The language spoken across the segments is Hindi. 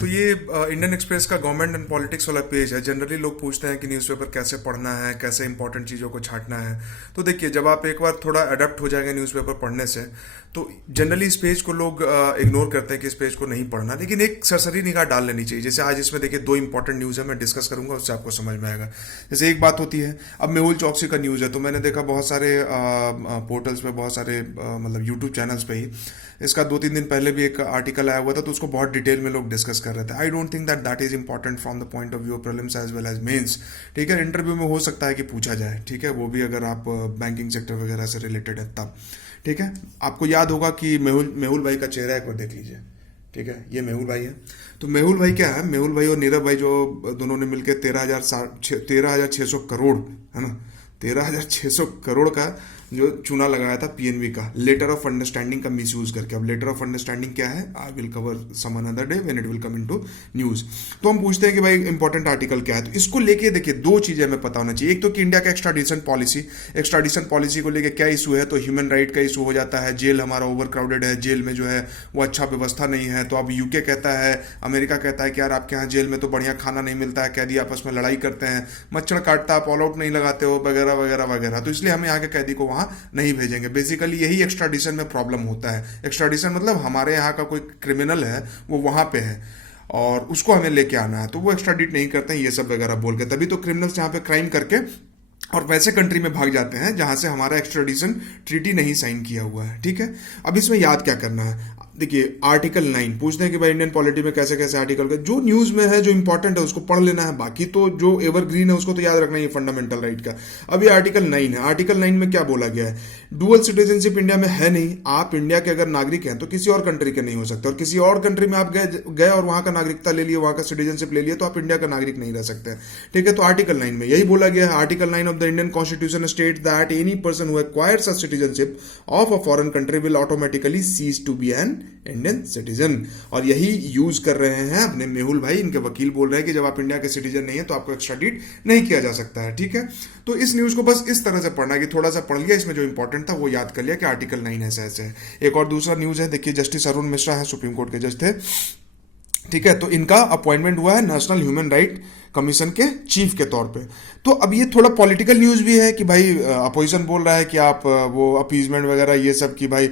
तो ये इंडियन एक्सप्रेस का गवर्नमेंट एंड पॉलिटिक्स वाला पेज है। जनरली लोग पूछते हैं कि न्यूज़पेपर कैसे पढ़ना है, कैसे इंपॉर्टेंट चीज़ों को छांटना है। तो देखिए, जब आप एक बार थोड़ा अडेप्ट हो जाएंगे न्यूज़पेपर पढ़ने से, तो जनरली इस पेज को लोग इग्नोर करते हैं कि इस पेज को नहीं पढ़ना, लेकिन एक सरसरी निगाह डाल लेनी चाहिए। जैसे आज इसमें देखिए दो इंपॉर्टेंट न्यूज़ है, मैं डिस्कस करूंगा, उससे आपको समझ में आएगा। जैसे एक बात होती है, अब मेहुल चौकसी का न्यूज़ है, तो मैंने देखा बहुत सारे पोर्टल्स पे, बहुत सारे मतलब यूट्यूब चैनल्स पे ही इसका 2-3 दिन पहले भी एक आर्टिकल आया हुआ था, तो उसको बहुत डिटेल में लोग डिस्कस कर रहे थे। I don't think that that is important from the point of view of prelims as well as mains. ठीक है, इंटरव्यू में हो सकता है कि पूछा जाए, ठीक है, वो भी अगर आप बैंकिंग सेक्टर वगैरह से रिलेटेड है तब। ठीक है, आपको याद होगा कि मेहुल मेहुल भाई का चेहरा एक बार देख लीजिए। ठीक है, ये मेहुल भाई है। तो मेहुल भाई क्या है, मेहुल भाई और नीरव भाई जो दोनों ने मिलकर 13,600 करोड़, है ना, 13,600 करोड़ का जो चूना लगाया था पीएनबी का, लेटर ऑफ अंडरस्टैंडिंग का मिसयूज करके। अब लेटर ऑफ अंडरस्टैंडिंग क्या है, I will cover some another day when it will come into news. तो हम पूछते हैं कि भाई इंपॉर्टेंट आर्टिकल क्या है। तो इसको लेके देखिए दो चीजें हमें पता होना चाहिए। एक तो कि इंडिया का एक्स्ट्राडिशन पॉलिसी को लेके क्या इशू है। तो ह्यूमन राइट का इशू हो जाता है, जेल हमारा ओवर क्राउडेड है, जेल में जो है वो अच्छा व्यवस्था नहीं है। तो अब यूके कहता है, अमेरिका कहता है कि यार आपके यहाँ जेल में तो बढ़िया खाना नहीं मिलता है, कैदी आपस में लड़ाई करते हैं, मच्छर काटता, आप ऑल आउट नहीं लगाते हो, वगैरह वगैरह वगैरह। तो इसलिए हम यहाँ के कैदी को वहां नहीं भेजेंगे। बेसिकली यही एक्स्ट्राडिशन में प्रॉब्लम होता है। एक्स्ट्राडिशन मतलब हमारे यहाँ का कोई क्रिमिनल है, वो वहां पे है और उसको हमें लेके आना है, तो वो एक्स्ट्राडिट नहीं करते हैं, ये सब वगैरह बोल के। तभी तो क्रिमिनल्स यहाँ पे क्राइम करके और वैसे कंट्री में भाग जाते हैं जहां से हमारा एक्स्ट्राडिशन ट्रीटी नहीं साइन किया हुआ है। ठीक है, अब इसमें याद क्या करना है, देखिए आर्टिकल 9 पूछते हैं कि भाई इंडियन पॉलिटी में कैसे कैसे आर्टिकल का जो न्यूज में है, जो इंपॉर्टेंट है उसको पढ़ लेना है, बाकी तो जो एवरग्रीन है उसको तो याद रखना ही है, फंडामेंटल राइट का। अब ये आर्टिकल 9 है। आर्टिकल 9 में क्या बोला गया है, डुअल सिटीजनशिप इंडिया में है नहीं। आप इंडिया के अगर नागरिक हैं तो किसी और कंट्री के नहीं हो सकते, और किसी और कंट्री में आप गए और वहां का नागरिकता ले लिए, वहां का सिटीजनशिप ले लिए, तो आप इंडिया का नागरिक नहीं रह सकते। ठीक है, तो आर्टिकल 9 में यही बोला गया है। Article 9 of the Indian constitution state that any person who acquires a citizenship of a foreign country will automatically cease to be an Indian citizen. और यही यूज कर रहे हैं अपने मेहुल भाई, इनके वकील बोल रहे हैं कि जब आप इंडिया के सिटीजन नहीं है तो आपको एक्स्ट्राडिट नहीं किया जा सकता है। ठीक है, तो इस न्यूज को बस इस तरह से पढ़ना है कि थोड़ा सा पढ़ लिया, इसमें जो इंपॉर्टेंट था वो याद कर लिया कि आर्टिकल 9 ऐसे ऐसे है। एक और दूसरा न्यूज है, देखिए जस्टिस अरुण मिश्रा है, सुप्रीम कोर्ट के जज थे। ठीक है, तो इनका अपॉइंटमेंट हुआ है नेशनल ह्यूमन राइट कमीशन के चीफ के तौर पे। तो अब ये थोड़ा पॉलिटिकल न्यूज भी है कि भाई अपोजिशन बोल रहा है कि आप वो अपीजमेंट वगैरह ये सब की भाई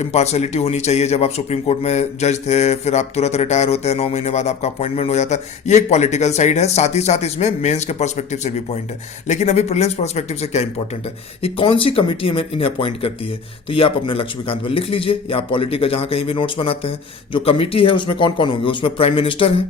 इम्पार्शलिटी होनी चाहिए। जब आप सुप्रीम कोर्ट में जज थे, फिर आप तुरंत रिटायर होते हैं, 9 महीने बाद आपका अपॉइंटमेंट हो जाता है, ये एक पॉलिटिकल साइड है। साथ ही साथ इसमें मेंस के पर्सपेक्टिव से भी पॉइंट है। लेकिन अभी प्रीलिम्स पर्सपेक्टिव से क्या इंपॉर्टेंट है, ये कौन सी कमिटी इन्हें अपॉइंट करती है, तो ये आप अपने लक्ष्मीकांत पर लिख लीजिए, या आप पॉलिटी का जहां कहीं भी नोट्स बनाते हैं। जो कमिटी है उसमें कौन कौन होंगे, उसमें प्राइम मिनिस्टर है,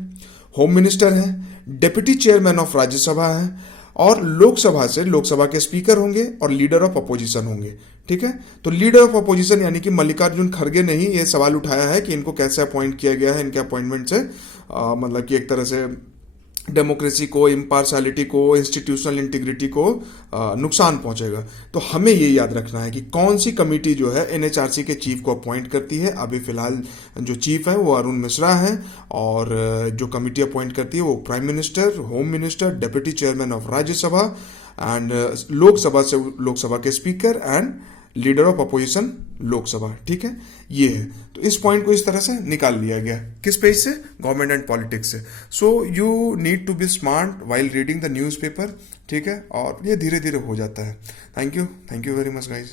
होम मिनिस्टर है, डिप्टी चेयरमैन ऑफ राज्यसभा है, और लोकसभा से लोकसभा के स्पीकर होंगे, और लीडर ऑफ अपोजिशन होंगे। ठीक है, तो लीडर ऑफ अपोजिशन यानी कि मल्लिकार्जुन खड़गे ने ही ये सवाल उठाया है कि इनको कैसे अपॉइंट किया गया है। इनके अपॉइंटमेंट से मतलब कि एक तरह से डेमोक्रेसी को, इम्पार्शलिटी को, इंस्टीट्यूशनल इंटीग्रिटी को नुकसान पहुंचेगा। तो हमें ये याद रखना है कि कौन सी कमेटी जो है एनएचआरसी के चीफ को अपॉइंट करती है। अभी फिलहाल जो चीफ है वो अरुण मिश्रा है, और जो कमेटी अपॉइंट करती है वो prime minister, home minister, deputy chairman of Rajya Sabha, and Lok Sabha से लोकसभा के speaker, and leader of opposition Lok Sabha. ठीक है, ये है। तो इस पॉइंट को इस तरह से निकाल लिया गया, किस पेज से, गवर्नमेंट एंड पॉलिटिक्स से। So you need to be smart while reading the newspaper. ठीक है, और ये धीरे धीरे हो जाता है। Thank you very much guys.